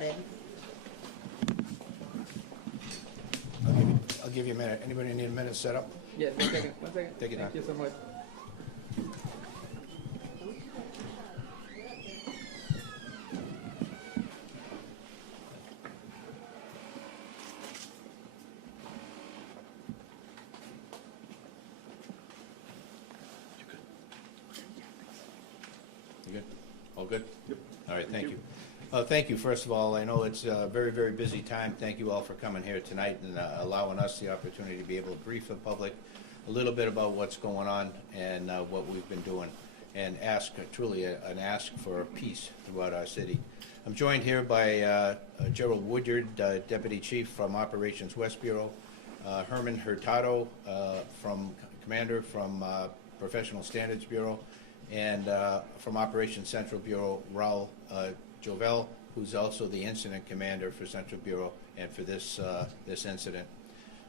started. I'll give you a minute. Anybody need a minute set up? Yes, one second, one second. Take it Thank you so much. You good? All good? Yep. All right, thank you. Thank you, first of all. I know it's a very, very busy time. Thank you all for coming here tonight and allowing us the opportunity to be able to brief the public a little bit about what's going on and what we've been doing, and ask, truly an ask for peace throughout our city. I'm joined here by Gerald Woodyard, Deputy Chief from Operations West Bureau, Herman Hurtado, Commander from Professional Standards Bureau, and from Operations Central Bureau, Raul Jovel, who's also the incident commander for Central Bureau and for this incident.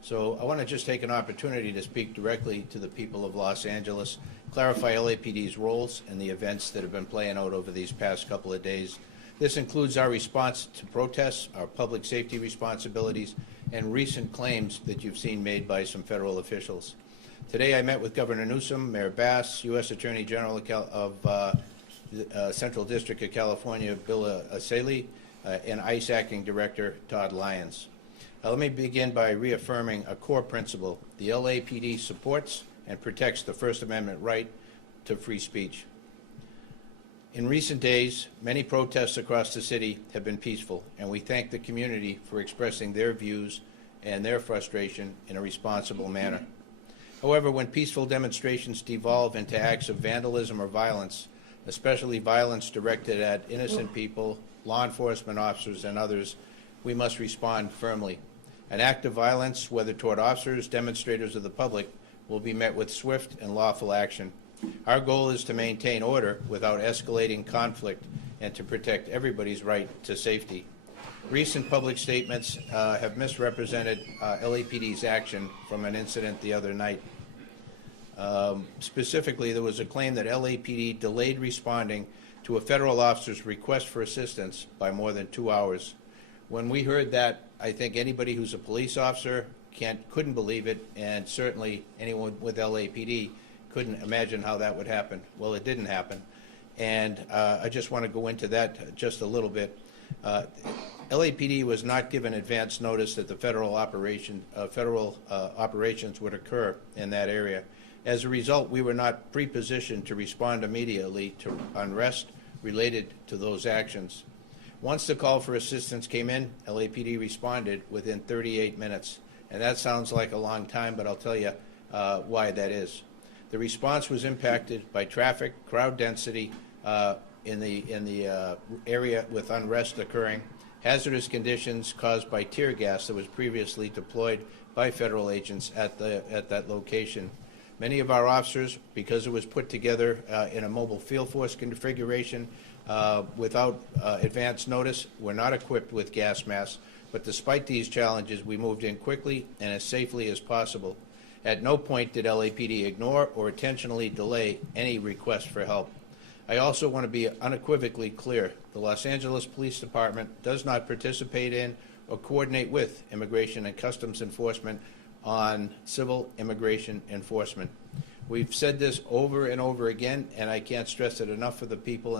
So I want to just take an opportunity to speak directly to the people of Los Angeles, clarify LAPD's roles and the events that have been playing out over these past couple of days. This includes our response to protests, our public safety responsibilities, and recent claims that you've seen made by some federal officials. Today I met with Governor Newsom, Mayor Bass, U.S. Attorney General of Central District of California, Bill Asalee, and ICE Acting Director Todd Lyons. Let me begin by reaffirming a core principle. The LAPD supports and protects the First Amendment right to free speech. In recent days, many protests across the city have been peaceful, and we thank the community for expressing their views and their frustration in a responsible manner. However, when peaceful demonstrations devolve into acts of vandalism or violence, especially violence directed at innocent people, law enforcement officers, and others, we must respond firmly. An act of violence, whether toward officers, demonstrators, or the public, will be met with swift and lawful action. Our goal is to maintain order without escalating conflict and to protect everybody's right to safety. Recent public statements have misrepresented LAPD's action from an incident the other night. Specifically, there was a claim that LAPD delayed responding to a federal officer's request for assistance by more than 2 hours. When we heard that, I think anybody who's a police officer couldn't believe it, and certainly anyone with LAPD couldn't imagine how that would happen. Well, it didn't happen, and I just want to go into that just a little bit. LAPD was not given advance notice that the federal operations would occur in that area. As a result, we were not pre-positioned to respond immediately to unrest related to those actions. Once the call for assistance came in, LAPD responded within 38 minutes. And that sounds like a long time, but I'll tell you why that is. The response was impacted by traffic, crowd density in the area with unrest occurring, hazardous conditions caused by tear gas that was previously deployed by federal agents at that location. Many of our officers, because it was put together in a mobile field force configuration without advance notice, were not equipped with gas masks. But despite these challenges, we moved in quickly and as safely as possible. At no point did LAPD ignore or intentionally delay any request for help. I also want to be unequivocally clear. The Los Angeles Police Department does not participate in or coordinate with Immigration and Customs Enforcement on civil immigration enforcement. We've said this over and over again, and I can't stress it enough for the people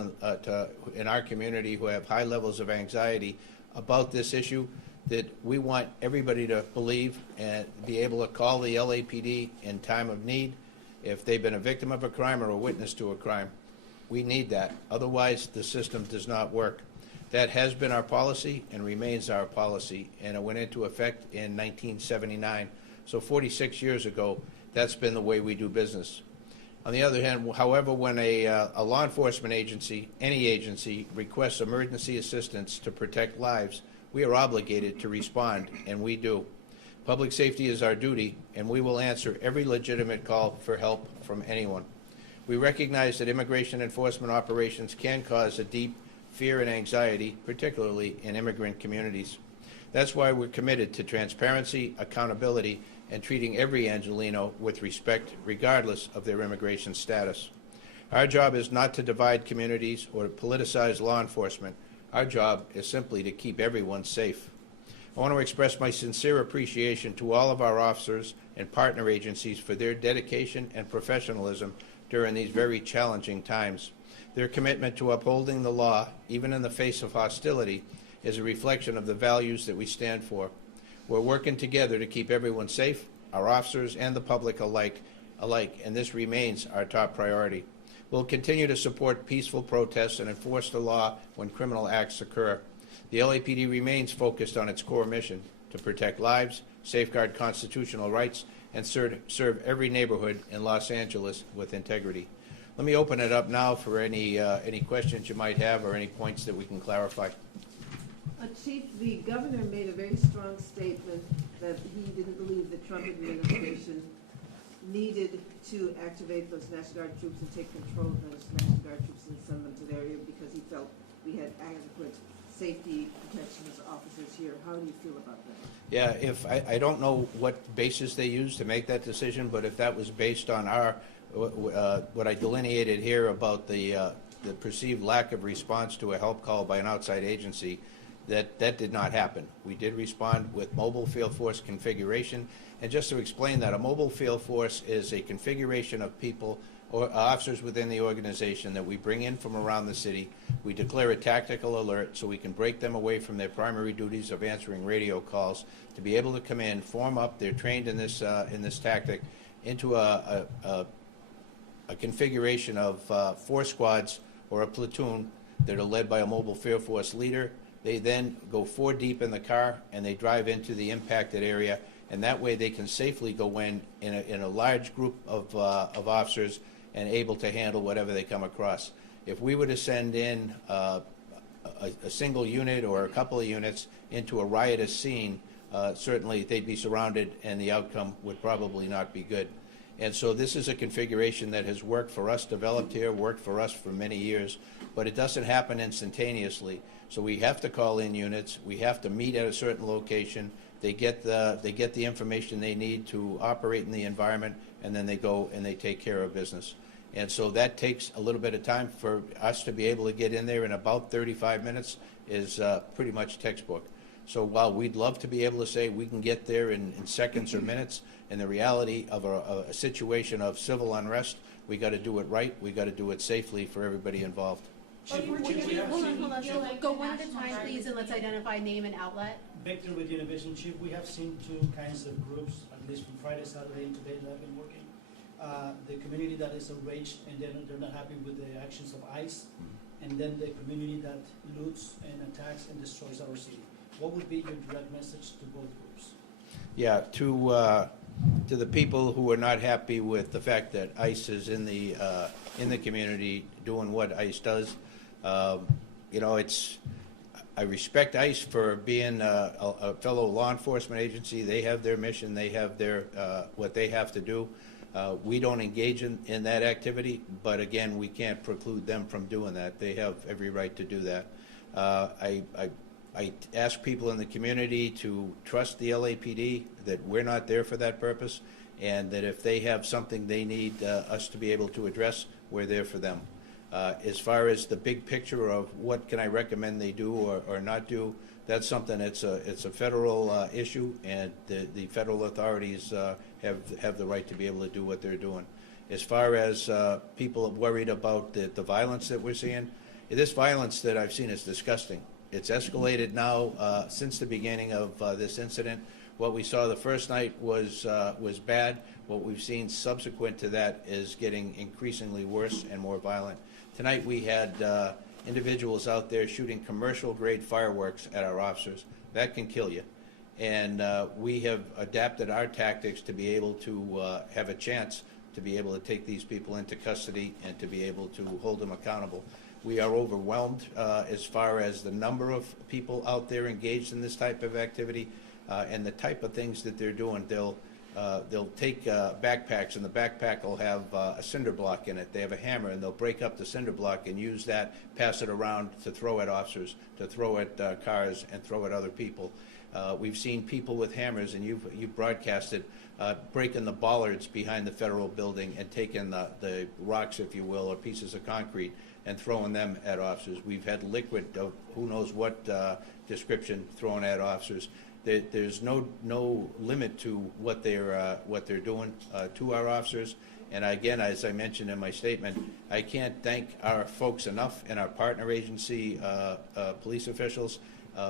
in our community who have high levels of anxiety about this issue, that we want everybody to believe and be able to call the LAPD in time of need if they've been a victim of a crime or a witness to a crime. We need that. Otherwise, the system does not work. That has been our policy and remains our policy, and it went into effect in 1979. So 46 years ago, that's been the way we do business. On the other hand, however, when a law enforcement agency, any agency, requests emergency assistance to protect lives, we are obligated to respond, and we do. Public safety is our duty, and we will answer every legitimate call for help from anyone. We recognize that immigration enforcement operations can cause a deep fear and anxiety, particularly in immigrant communities. That's why we're committed to transparency, accountability, and treating every Angelino with respect, regardless of their immigration status. Our job is not to divide communities or to politicize law enforcement. Our job is simply to keep everyone safe. I want to express my sincere appreciation to all of our officers and partner agencies for their dedication and professionalism during these very challenging times. Their commitment to upholding the law, even in the face of hostility, is a reflection of the values that we stand for. We're working together to keep everyone safe, our officers and the public alike, and this remains our top priority. We'll continue to support peaceful protests and enforce the law when criminal acts occur. The LAPD remains focused on its core mission to protect lives, safeguard constitutional rights, and serve every neighborhood in Los Angeles with integrity. Let me open it up now for any questions you might have or any points that we can clarify. Chief, the governor made a very strong statement that he didn't believe the Trump administration needed to activate those National Guard troops and take control of those National Guard troops and send them to the area because he felt we had adequate safety protections officers here. How do you feel about that? Yeah, if I don't know what basis they used to make that decision, but if that was based on our what I delineated here about the perceived lack of response to a help call by an outside agency, that did not happen. We did respond with mobile field force configuration, and just to explain that, a mobile field force is a configuration of people or officers within the organization that we bring in from around the city. We declare a tactical alert so we can break them away from their primary duties of answering radio calls to be able to come in, form up. They're trained in this tactic into a configuration of 4 squads or a platoon that are led by a mobile field force leader. They then go 4 deep in the car and they drive into the impacted area, and that way they can safely go in a large group of officers and able to handle whatever they come across. If we were to send in a single unit or a couple of units into a riotous scene, certainly they'd be surrounded and the outcome would probably not be good. And so this is a configuration that has worked for us, developed here, worked for us for many years, but it doesn't happen instantaneously. So we have to call in units, we have to meet at a certain location, they get the information they need to operate in the environment, and then they go and they take care of business. And so that takes a little bit of time. For us to be able to get in there in about 35 minutes is pretty much textbook. So while we'd love to be able to say we can get there in seconds or minutes, in the reality of a situation of civil unrest, we got to do it right, we got to do it safely for everybody involved. Hold on. Go one at a time, please, and let's identify name and outlet. Victor with Univision. Chief, we have seen 2 kinds of groups, at least from Friday, Saturday, and today that have been working. The community that is enraged and they're not happy with the actions of ICE, and then the community that loots and attacks and destroys our city. What would be your direct message to both groups? Yeah, to the people who are not happy with the fact that ICE is in the community doing what ICE does, I respect ICE for being a fellow law enforcement agency. They have their mission. They have their what they have to do. We don't engage in that activity, but again, we can't preclude them from doing that. They have every right to do that. I ask people in the community to trust the LAPD, that we're not there for that purpose, and that if they have something they need us to be able to address, we're there for them. As far as the big picture of what can I recommend they do or not do, that's something, it's a federal issue, and the federal authorities have the right to be able to do what they're doing. As far as people worried about the violence that we're seeing, this violence that I've seen is disgusting. It's escalated now since the beginning of this incident. What we saw the first night was bad. What we've seen subsequent to that is getting increasingly worse and more violent. Tonight we had individuals out there shooting commercial-grade fireworks at our officers. That can kill you. And we have adapted our tactics to be able to have a chance to be able to take these people into custody and to be able to hold them accountable. We are overwhelmed as far as the number of people out there engaged in this type of activity and the type of things that they're doing. they'll take backpacks, and the backpack will have a cinder block in it. They have a hammer, and they'll break up the cinder block and use that, pass it around to throw at officers, to throw at cars, and throw at other people. We've seen people with hammers, and you've broadcasted, breaking the bollards behind the federal building and taking the rocks, if you will, or pieces of concrete, and throwing them at officers. We've had liquid of who knows what description thrown at officers. There's no limit to what they're doing to our officers. And again, as I mentioned in my statement, I can't thank our folks enough and our partner agency police officials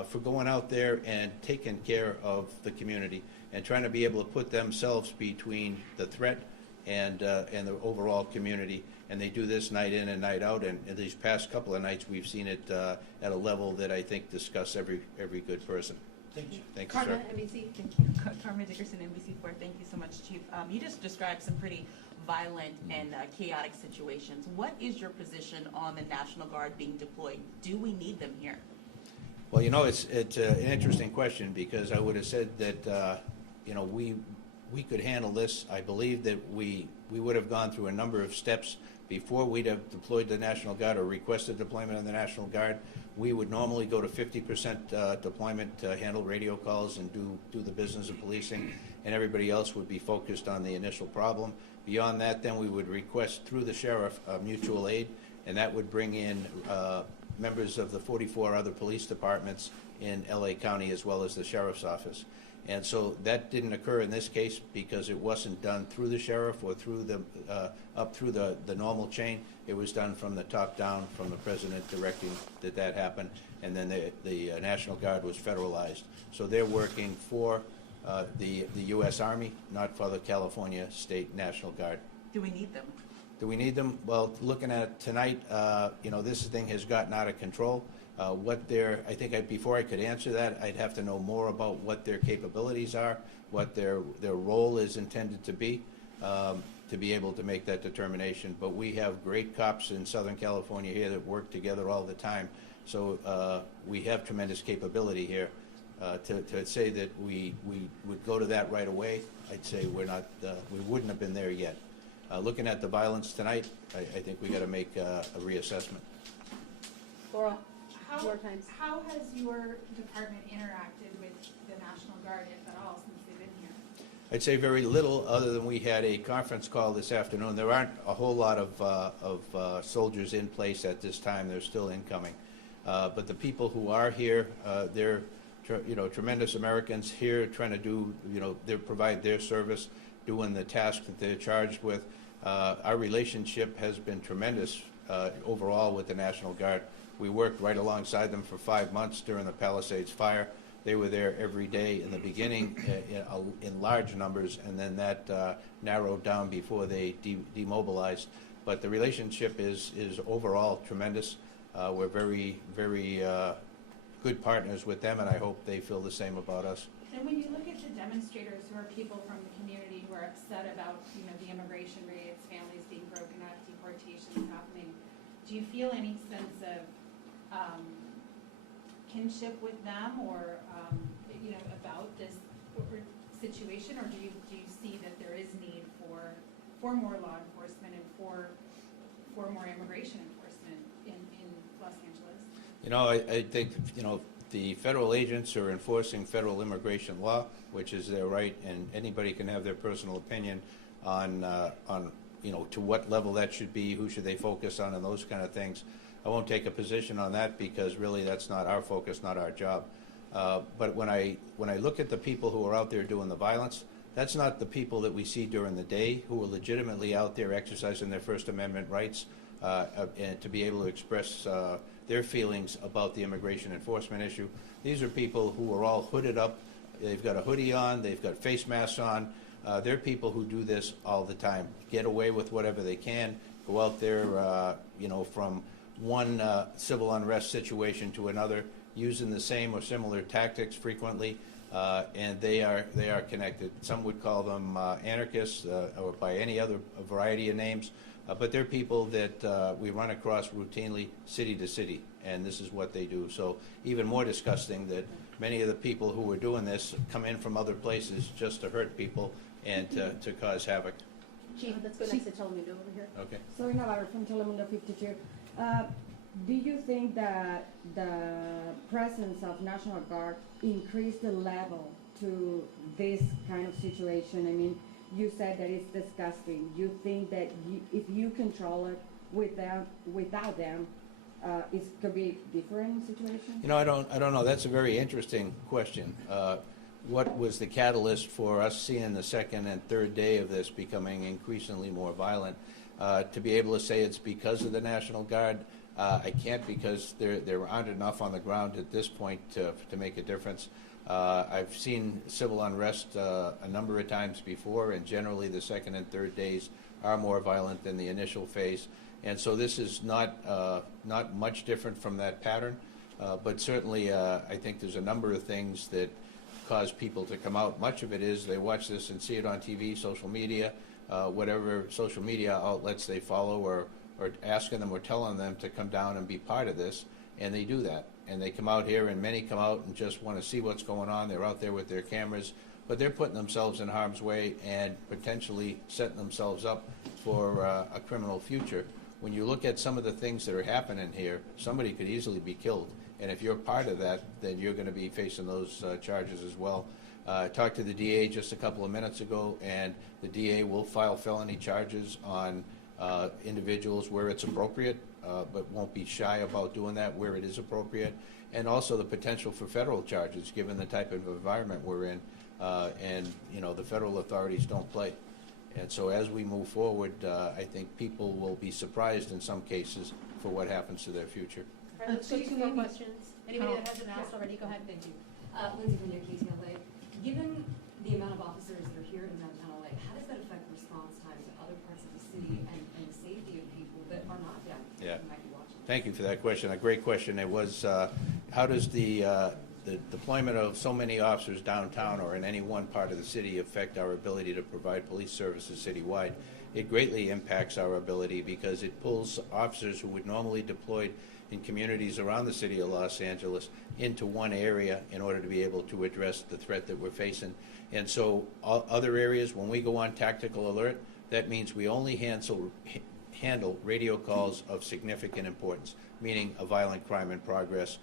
for going out there and taking care of the community and trying to be able to put themselves between the threat and the overall community. And they do this night in and night out. And in these past couple of nights, we've seen it at a level that I think disgusts every good person. Thank you. Thank you, sir. Carmen, NBC. Thank you. Carmen Dickerson, NBC4. Thank you so much, Chief. You just described some pretty violent and chaotic situations. What is your position on the National Guard being deployed? Do we need them here? Well, you know, it's an interesting question, because I would have said that, you know, we could handle this. I believe that we would have gone through a number of steps before we'd have deployed the National Guard or requested deployment of the National Guard. We would normally go to 50% deployment to handle radio calls and do the business of policing, and everybody else would be focused on the initial problem. Beyond that, then we would request through the sheriff mutual aid, and that would bring in members of the 44 other police departments in LA County, as well as the sheriff's office. And so that didn't occur in this case because it wasn't done through the sheriff or through the up through the normal chain. It was done from the top down, from the president directing that happen, and then the National Guard was federalized. So they're working for the U.S. Army, not for the California State National Guard. Do we need them? Do we need them? Well, looking at tonight, you know, this thing has gotten out of control. I think before I could answer that, I'd have to know more about what their capabilities are, what their role is intended to be able to make that determination. But we have great cops in Southern California here that work together all the time. So we have tremendous capability here. To say that we would go to that right away, I'd say we wouldn't have been there yet. Looking at the violence tonight, I think we got to make a reassessment. Laurel. How has your department interacted with the National Guard, if at all, since they've been here? I'd say very little, other than we had a conference call this afternoon. There aren't a whole lot of soldiers in place at this time. They're still incoming. But the people who are here, they're tremendous Americans here trying to do, they provide their service, doing the task that they're charged with. Our relationship has been tremendous overall with the National Guard. We worked right alongside them for 5 months during the Palisades fire. They were there every day in the beginning in large numbers, and then that narrowed down before they demobilized. But the relationship is overall tremendous. We're very, very good partners with them, and I hope they feel the same about us. And when you look at the demonstrators, who are people from the community who are upset about the immigration rates, families being broken up, deportations happening, do you feel any sense of kinship with them, or about this situation, or do you see that there is need for more law enforcement and for more immigration enforcement in Los Angeles? I think the federal agents are enforcing federal immigration law, which is their right, and anybody can have their personal opinion on to what level that should be, who should they focus on, and those kind of things. I won't take a position on that because really that's not our focus, not our job. But when I look at the people who are out there doing the violence, that's not the people that we see during the day who are legitimately out there exercising their First Amendment rights and to be able to express their feelings about the immigration enforcement issue. These are people who are all hooded up. They've got a hoodie on. They've got face masks on. They're people who do this all the time, get away with whatever they can, go out there, from one civil unrest situation to another, using the same or similar tactics frequently, and they are connected. Some would call them anarchists or by any other variety of names, but they're people that we run across routinely city to city, and this is what they do. So even more disgusting that many of the people who are doing this come in from other places just to hurt people and to cause havoc. Chief, let's go next to Telemundo over here. Okay. Sorry, Navarro from Telemundo 52. Do you think that the presence of National Guard increased the level to this kind of situation? I mean, you said that it's disgusting. You think that if you control it without them, it could be a different situation? You know, I don't know. That's a very interesting question. What was the catalyst for us seeing the second and third day of this becoming increasingly more violent? To be able to say it's because of the National Guard, I can't, because there aren't enough on the ground at this point to make a difference. I've seen civil unrest a number of times before, and generally the second and third days are more violent than the initial phase. And so this is not much different from that pattern, but certainly I think there's a number of things that cause people to come out. Much of it is they watch this and see it on TV, social media, whatever social media outlets they follow, or asking them or telling them to come down and be part of this, and they do that. And they come out here, and many come out and just want to see what's going on. They're out there with their cameras, but they're putting themselves in harm's way and potentially setting themselves up for a criminal future. When you look at some of the things that are happening here, somebody could easily be killed. And if you're part of that, then you're going to be facing those charges as well. I talked to the DA just a couple of minutes ago, and the DA will file felony charges on individuals where it's appropriate, but won't be shy about doing that where it is appropriate. And also the potential for federal charges, given the type of environment we're in. And, you know, the federal authorities don't play. And so as we move forward, I think people will be surprised in some cases for what happens to their future. All right, let's go to two more questions. Anybody that hasn't asked already, go ahead. Thank you. Lindsay from KTLA. Given the amount of officers that are here in downtown LA, how does that affect response times in other parts of the city and the safety of people that are not down here who might be watching? Thank you for that question. A great question. It was, how does the deployment of so many officers downtown or in any one part of the city affect our ability to provide police services citywide? It greatly impacts our ability, because it pulls officers who would normally deploy in communities around the city of Los Angeles into one area in order to be able to address the threat that we're facing. And so other areas, when we go on tactical alert, that means we only handle radio calls of significant importance, meaning a violent crime in progress,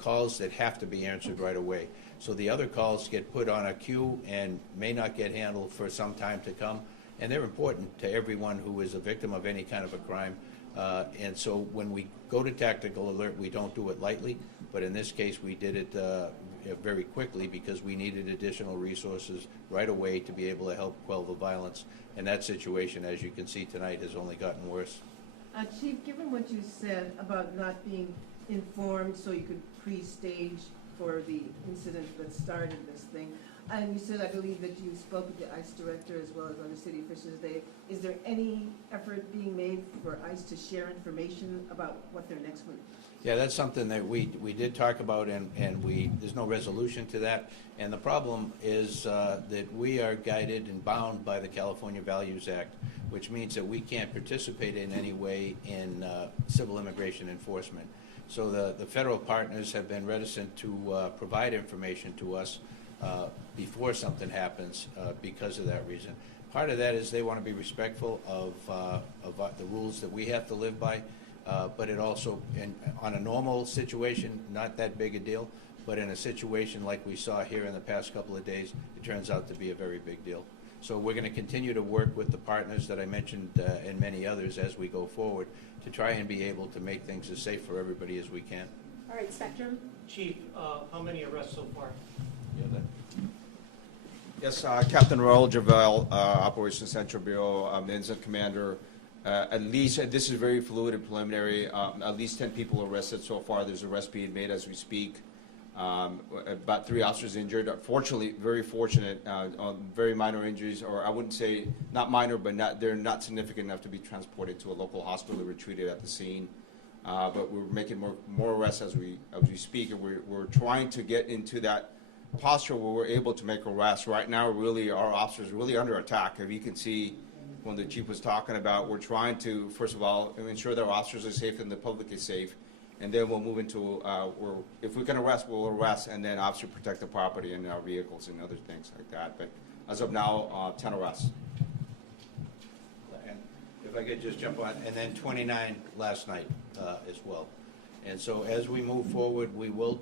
calls that have to be answered right away. So the other calls get put on a queue and may not get handled for some time to come, and they're important to everyone who is a victim of any kind of a crime. And so when we go to tactical alert, we don't do it lightly, but in this case we did it very quickly, because we needed additional resources right away to be able to help quell the violence. And that situation, as you can see tonight, has only gotten worse. Chief, given what you said about not being informed so you could pre-stage for the incident that started this thing, and you said, I believe, that you spoke with the ICE director as well as other city officials today. Is there any effort being made for ICE to share information about what their next move? Yeah, that's something that we did talk about, and there's no resolution to that. And the problem is that we are guided and bound by the California Values Act, which means that we can't participate in any way in civil immigration enforcement. So the federal partners have been reticent to provide information to us before something happens because of that reason. Part of that is they want to be respectful of the rules that we have to live by, but it also, on a normal situation, not that big a deal, but in a situation like we saw here in the past couple of days, it turns out to be a very big deal. So we're going to continue to work with the partners that I mentioned and many others as we go forward to try and be able to make things as safe for everybody as we can. All right, Spectrum. Chief, how many arrests so far? Yes, Captain Raul Javel, Operations Central Bureau, Incident Commander. At least, this is very fluid and preliminary, at least 10 people arrested so far. There's arrests being made as we speak. About 3 officers injured. Fortunately, very fortunate, on very minor injuries, or I wouldn't say not minor, but they're not significant enough to be transported to a local hospital or treated at the scene. But we're making more arrests as we speak, and we're trying to get into that posture where we're able to make arrests. Right now, really, our officers are really under attack. If you can see, when the chief was talking about, we're trying to, first of all, ensure that our officers are safe and the public is safe, and then we'll move into, if we can arrest, we'll arrest, and then obviously protect the property and our vehicles and other things like that. But as of now, 10 arrests. And if I could just jump on, and then 29 last night as well. And so as we move forward, we will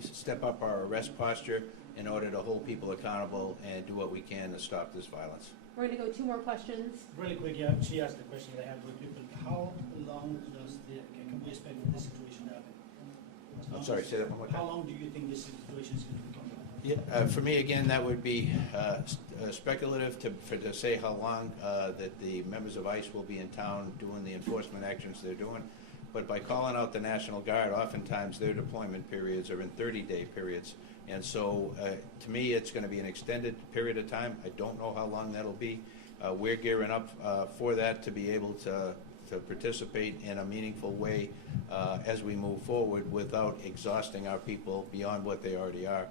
step up our arrest posture in order to hold people accountable and do what we can to stop this violence. We're gonna go 2 more questions. Really quick, yeah, she asked the question that I have with you, but how long can we expect this situation to happen? I'm sorry, say that one more time. How long do you think this situation is going to become? Yeah, for me, again, that would be speculative to say how long that the members of ICE will be in town doing the enforcement actions they're doing. But by calling out the National Guard, oftentimes their deployment periods are in 30-day periods. And so, to me, it's going to be an extended period of time. I don't know how long that'll be. We're gearing up for that to be able to participate in a meaningful way as we move forward without exhausting our people beyond what they already are.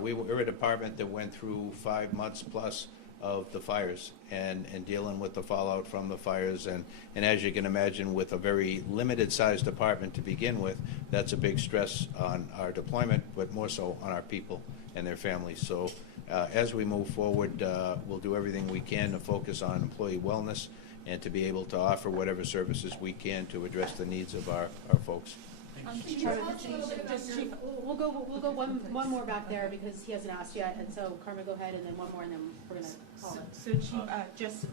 We're a department that went through 5 months plus of the fires and dealing with the fallout from the fires. And as you can imagine, with a very limited sized department to begin with, that's a big stress on our deployment, but more so on our people and their families. So as we move forward, we'll do everything we can to focus on employee wellness and to be able to offer whatever services we can to address the needs of our folks. We'll go one more back there because he hasn't asked yet, and so Karma, go ahead, and then one more, and then we're gonna call it. So Chief, just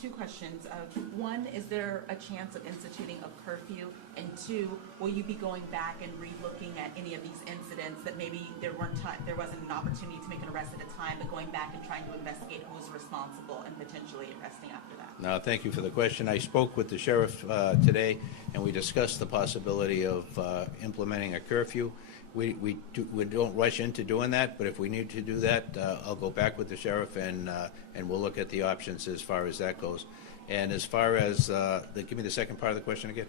2 questions. One, is there a chance of instituting a curfew? And 2, will you be going back and re-looking at any of these incidents that maybe there wasn't an opportunity to make an arrest at a time, but going back and trying to investigate who was responsible and potentially arresting after that? No, thank you for the question. I spoke with the sheriff today, and we discussed the possibility of implementing a curfew. We don't rush into doing that, but if we need to do that, I'll go back with the sheriff and we'll look at the options as far as that goes. And as far as give me the second part of the question again.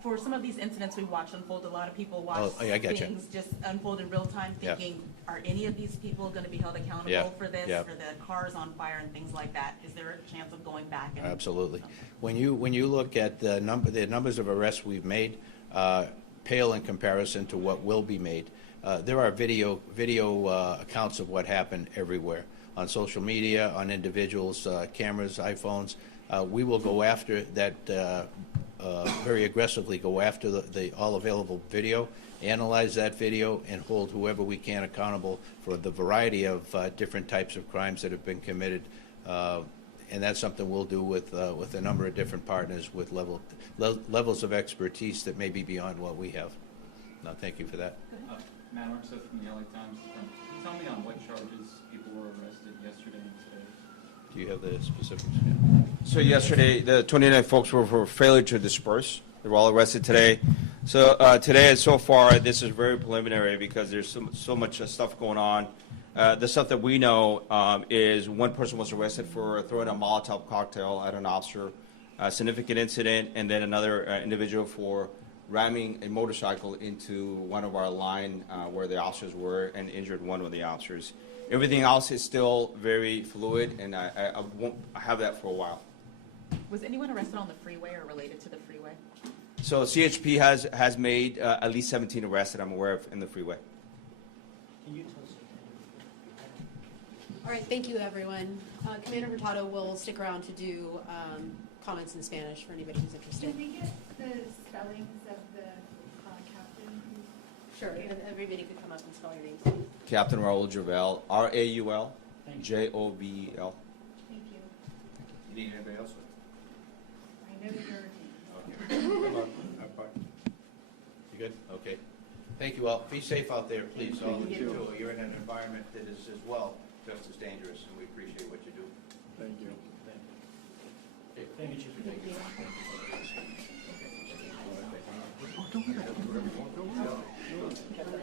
For some of these incidents we watch unfold, a lot of people watch things just unfold in real time, thinking, are any of these people going to be held accountable for this, for the cars on fire and things like that? Is there a chance of going back? And Absolutely. When you look at the numbers of arrests we've made, pale in comparison to what will be made. There are video accounts of what happened everywhere on social media, on individuals, cameras, iPhones. We will go after that very aggressively. Go after the all available video, analyze that video, and hold whoever we can accountable for the variety of different types of crimes that have been committed. And that's something we'll do with a number of different partners with levels of expertise that may be beyond what we have. No, thank you for that. Matt Armstead from the LA Times. Can you tell me on what charges people were arrested yesterday and today? Do you have the specifics? So yesterday, the 29 folks were for failure to disperse. They were all arrested today. So today, and so far, this is very preliminary because there's so much stuff going on. The stuff that we know is one person was arrested for throwing a Molotov cocktail at an officer, a significant incident, and then another individual for ramming a motorcycle into one of our line where the officers were and injured one of the officers. Everything else is still very fluid, and I won't have that for a while. Was anyone arrested on the freeway or related to the freeway? So CHP has made at least 17 arrests that I'm aware of in the freeway. Can you tell us? All right, thank you, everyone. Commander Hurtado will stick around to do comments in Spanish for anybody who's interested. Can we get the spellings of the captain? Sure, everybody could come up and spell your names, please. Captain Raul Jovel, R-A-U-L, J-O-V-E-L. Thank you. You need anybody else? I know your You good? Okay. Thank you all. Be safe out there, please. All of you too. You're in an environment that is as well just as dangerous, and we appreciate what you do. Thank you. Thank you, Chief. Thank you. Okay.